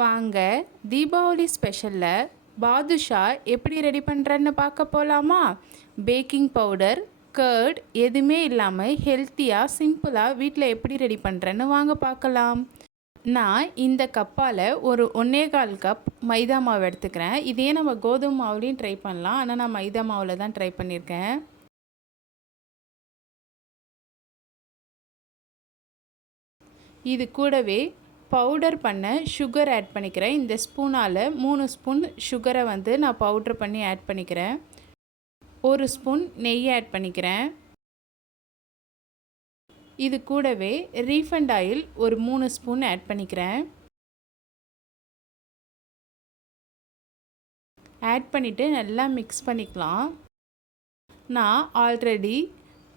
வாங்க தீபாவளி ஸ்பெஷலில் பாதுஷா எப்படி ரெடி பண்ணுறேன்னு பார்க்க போகலாமா பேக்கிங் பவுடர் கர்ட் எதுவுமே இல்லாமல் ஹெல்த்தியாக சிம்பிளாக வீட்டில் எப்படி ரெடி பண்ணுறேன்னு வாங்க பார்க்கலாம். நான் இந்த கப்பால் ஒரு ஒன்றே கால் கப் மைதா மாவு எடுத்துக்கிறேன். இதே நம்ம கோதுமை மாவுலேயும் ட்ரை பண்ணலாம். ஆனால் நான் மைதா மாவில் தான் ட்ரை பண்ணியிருக்கேன். இது கூடவே பவுடர் பண்ண சுகர் ஆட் பண்ணிக்கிறேன். இந்த ஸ்பூனால் மூணு ஸ்பூன் சுகரை வந்து நான் பவுட்ரு பண்ணி ஆட் பண்ணிக்கிறேன். ஒரு ஸ்பூன் நெய் ஆட் பண்ணிக்கிறேன். இது கூடவே ரீஃபண்ட் ஆயில் ஒரு மூணு ஸ்பூன் ஆட் பண்ணிக்கிறேன். ஆட் பண்ணிவிட்டு நல்லா மிக்ஸ் பண்ணிக்கலாம். நான் ஆல்ரெடி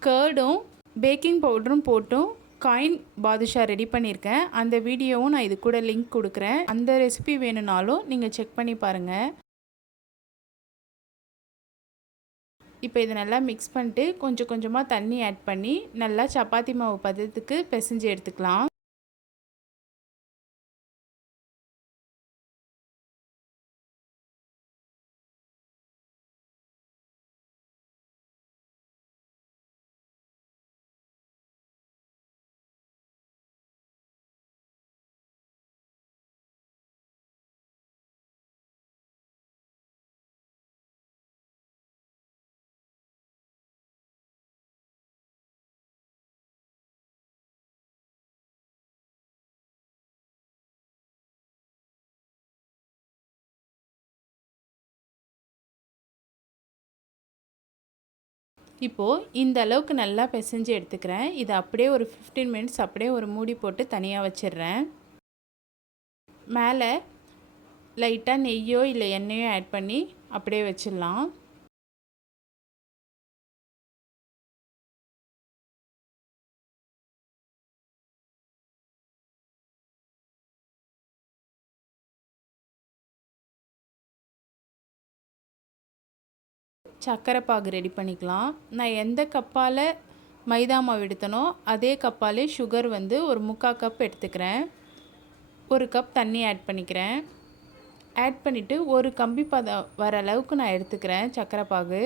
கேர்டும் பேக்கிங் பவுடரும் போட்டும். காயின் பாதுஷா ரெடி பண்ணியிருக்கேன் அந்த வீடியோவும் நான் இது கூட லிங்க் கொடுக்குறேன். அந்த ரெசிபி வேணும்னாலும் நீங்கள் செக் பண்ணி பாருங்கள் இப்போ இதை நல்லா மிக்ஸ் பண்ணிட்டு கொஞ்சம் கொஞ்சமாக தண்ணி ஆட் பண்ணி நல்லா சப்பாத்தி மாவு பதத்துக்கு பிசைஞ்சு எடுத்துக்கலாம். இப்போது இந்த அளவுக்கு நல்லா பிசைஞ்சு எடுத்துக்கிறேன். இதை அப்படியே ஒரு ஃபிஃப்டீன் மினிட்ஸ் அப்படியே ஒரு மூடி போட்டு தனியாக வச்சிடுறேன். மேலே லைட்டாக நெய்யோ இல்லை எண்ணெயோ ஆட் பண்ணி அப்படியே வச்சிடலாம். சர்க்கரை பாகு ரெடி பண்ணிக்கலாம். நான் எந்த கப்பால் மைதா மாவு எடுத்தனோ அதே கப்பாலே சுகர் வந்து ஒரு முக்கால் கப் எடுத்துக்கிறேன். ஒரு கப் தண்ணி ஆட் பண்ணிக்கிறேன். ஆட் பண்ணிவிட்டு ஒரு கம்பி பதம் வர அளவுக்கு நான் எடுத்துக்கிறேன் சர்க்கரை பாகு.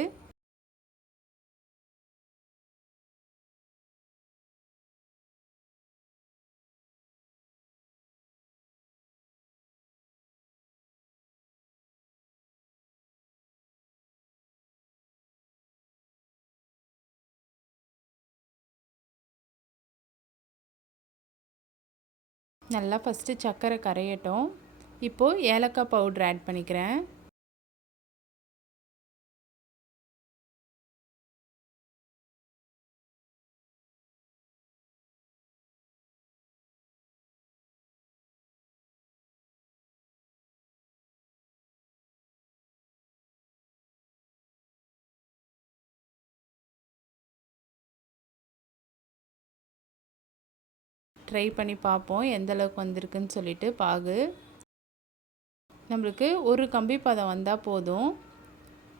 நல்லா ஃபஸ்ட்டு சர்க்கரை கரையட்டும். இப்போது ஏலக்காய் பவுட்ரு ஆட் பண்ணிக்கிறேன். ட்ரை பண்ணி பார்ப்போம் எந்த அளவுக்கு வந்திருக்குன்னு சொல்லிட்டு. பாகு. நம்மளுக்கு ஒரு கம்பி பதம் வந்தால் போதும்.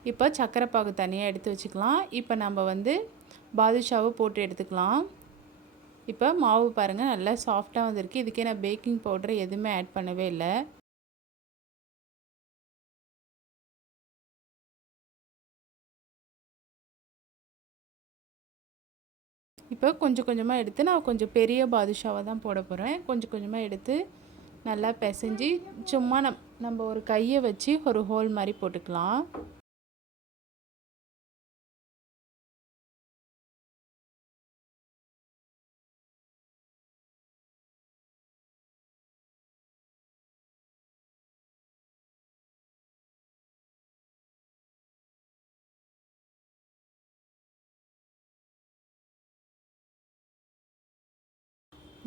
இப்போ சர்க்கரை பாகு தனியாக எடுத்து வச்சுக்கலாம். இப்போ நம்ம வந்து பாதுஷாவை போட்டு எடுத்துக்கலாம். இப்போ மாவு பாருங்கள் நல்லா சாஃப்டாக வந்திருக்கு. இதுக்கே நான் பேக்கிங் பவுடர் எதுவுமே ஆட் பண்ணவே இல்லை. இப்போ கொஞ்சம் கொஞ்சமாக எடுத்து நான் கொஞ்சம் பெரிய பாதுஷாவை தான் போட போகிறேன் கொஞ்சம் கொஞ்சமாக எடுத்து நல்லா பிசைஞ்சு சும்மா நம் நம்ம ஒரு கையை வச்சு ஒரு ஹோல் மாதிரி போட்டுக்கலாம்.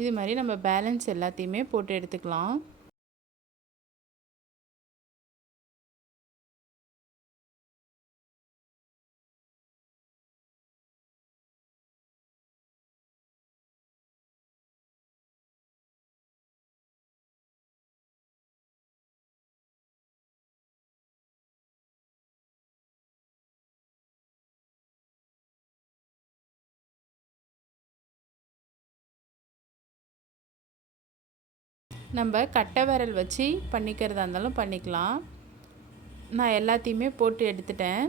இது மாதிரி நம்ம பேலன்ஸ் எல்லாத்தையுமே போட்டு எடுத்துக்கலாம். நம்ம கட்டை விரல் வச்சு பண்ணிக்கிறதா இருந்தாலும் பண்ணிக்கலாம். நான் எல்லாத்தையுமே போட்டு எடுத்துட்டேன்.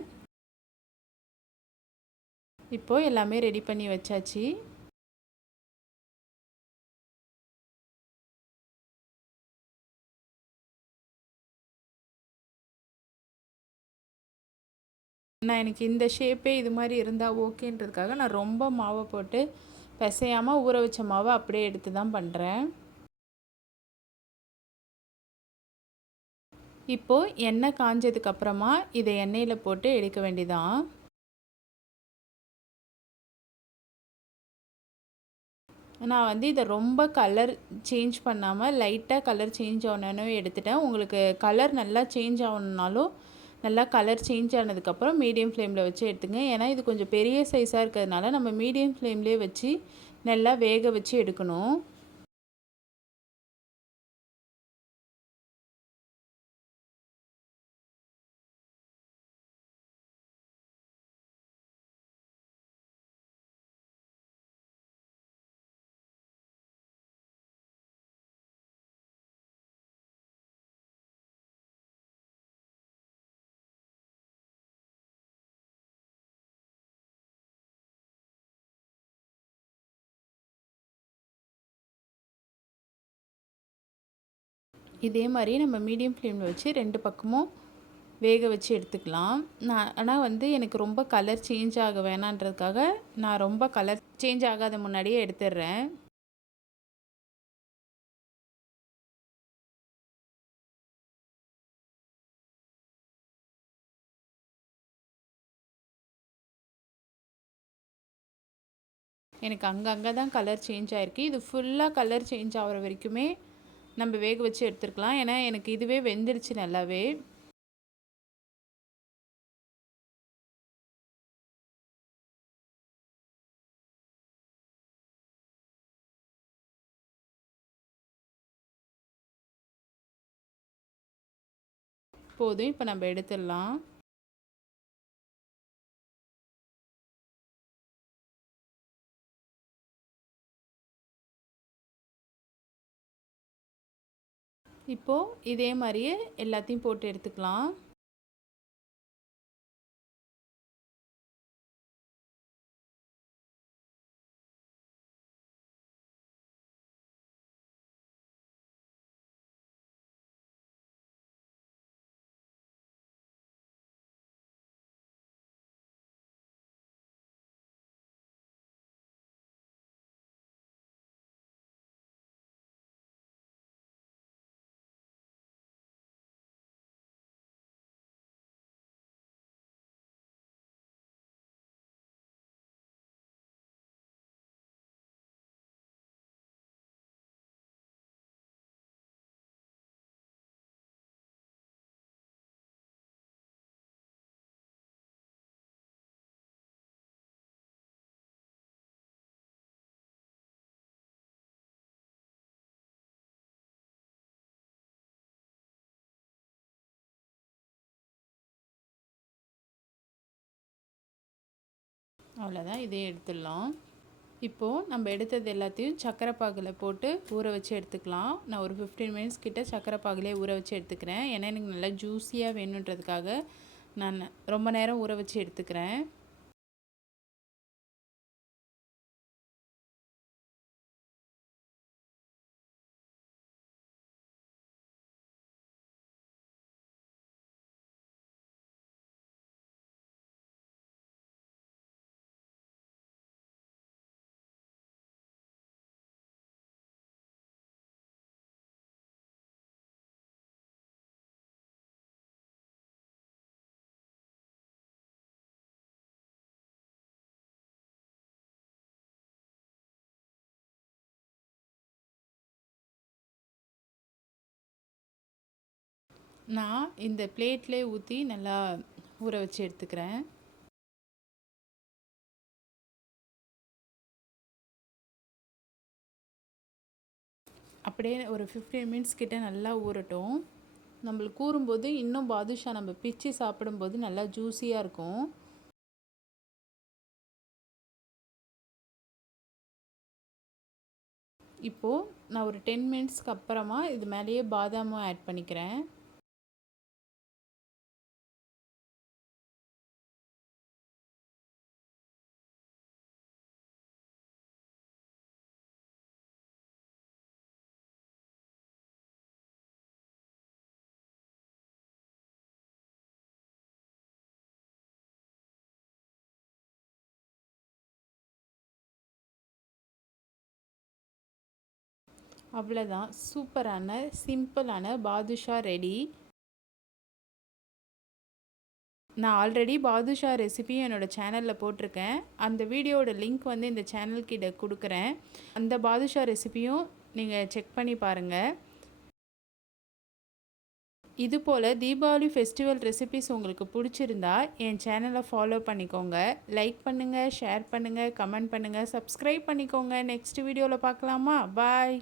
இப்போது எல்லாமே ரெடி பண்ணி வச்சாச்சு. நான் எனக்கு இந்த ஷேப்பே இது மாதிரி இருந்தால் ஓகேன்றதுக்காக நான் ரொம்ப மாவை போட்டு பிசையாமல் ஊற வச்ச மாவை அப்படியே எடுத்து தான் பண்ணுறேன் இப்போது எண்ணெய் காஞ்சதுக்கப்புறமா இதை எண்ணெயில் போட்டு எடுக்க வேண்டியதான் நான் வந்து இதை ரொம்ப கலர் சேஞ்ச் பண்ணாமல் லைட்டாக கலர் சேஞ்ச் ஆகணுன்னு எடுத்துட்டேன். உங்களுக்கு கலர் நல்லா சேஞ்ச் ஆகணுன்னாலும் நல்லா கலர் சேஞ்ச் ஆனதுக்கப்புறம் மீடியம் ஃப்ளேமில் வச்சு எடுத்துங்க. ஏன்னா இது கொஞ்சம் பெரிய சைஸாக இருக்கிறதுனால நம்ம மீடியம் ஃப்ளேம்லேயே வச்சு நல்லா வேக வச்சு எடுக்கணும். இதே மாதிரி நம்ம மீடியம் ஃப்ளேமில் வச்சு ரெண்டு பக்கமும் வேக வச்சு எடுத்துக்கலாம். நான் ஆனால் வந்து எனக்கு ரொம்ப கலர் சேஞ்ச் ஆக வேணான்றதுக்காக நான் ரொம்ப கலர் சேஞ்ச் ஆகாத முன்னாடியே எடுத்துடுறேன் எனக்கு அங்கங்கே தான் கலர் சேஞ்ச் ஆகிருக்கு இது ஃபுல்லாக கலர் சேஞ்ச் ஆகிற வரைக்குமே நம்ம வேக வச்சு எடுத்துருக்கலாம். ஏன்னா எனக்கு இதுவே வெந்துடுச்சு நல்லாவே. போதும். இப்போ நம்ம எடுத்துடலாம். இப்போது இதே மாதிரியே எல்லாத்தையும் போட்டு எடுத்துக்கலாம். அவ்வளோதான் இதே எடுத்துடலாம். இப்போது நம்ம எடுத்தது எல்லாத்தையும் சக்கரை பாகில் போட்டு ஊற வச்சு எடுத்துக்கலாம். நான் ஒரு ஃபிஃப்டீன் மினிட்ஸ் கிட்ட சக்கரை பாகிலே ஊற வச்சு எடுத்துக்கிறேன். ஏன்னா எனக்கு நல்லா ஜூஸியாக வேணுன்றதுக்காக நான் ரொம்ப நேரம் ஊற வச்சு எடுத்துக்கிறேன். நான் இந்த பிளேட்லேயே ஊற்றி நல்லா ஊற வச்சு எடுத்துக்கிறேன். அப்படியே ஒரு ஃபிஃப்டீன் மினிட்ஸ் கிட்டே நல்லா ஊறட்டும். நம்மளுக்கு கூறும்போது இன்னும் பாதுஷா நம்ம பிச்சு சாப்பிடும்போது நல்லா ஜூஸியாக இருக்கும். இப்போது நான் ஒரு டென் மினிட்ஸ்க்கு அப்புறமா இது மேலேயே பாதாமும் ஆட் பண்ணிக்கிறேன். அவ்வளோதான் சூப்பரான சிம்பிளான பாதுஷா ரெடி. நான் ஆல்ரெடி பாதுஷா ரெசிபி என்னோடய சேனலில் போட்டிருக்கேன். அந்த வீடியோட லிங்க் வந்து இந்த சேனல்கிட்ட கொடுக்குறேன். அந்த பாதுஷா ரெசிபியும் நீங்கள் செக் பண்ணி பாருங்கள் இது போல் தீபாவளி ஃபெஸ்டிவல் ரெசிபிஸ் உங்களுக்கு பிடிச்சிருந்தா என் சேனலை ஃபாலோ பண்ணிக்கோங்க. லைக் பண்ணுங்கள் ஷேர் பண்ணுங்கள் கமெண்ட் பண்ணுங்கள் சப்ஸ்கிரைப் பண்ணிக்கோங்க. நெக்ஸ்ட் வீடியோவில் பார்க்கலாமா? பாய்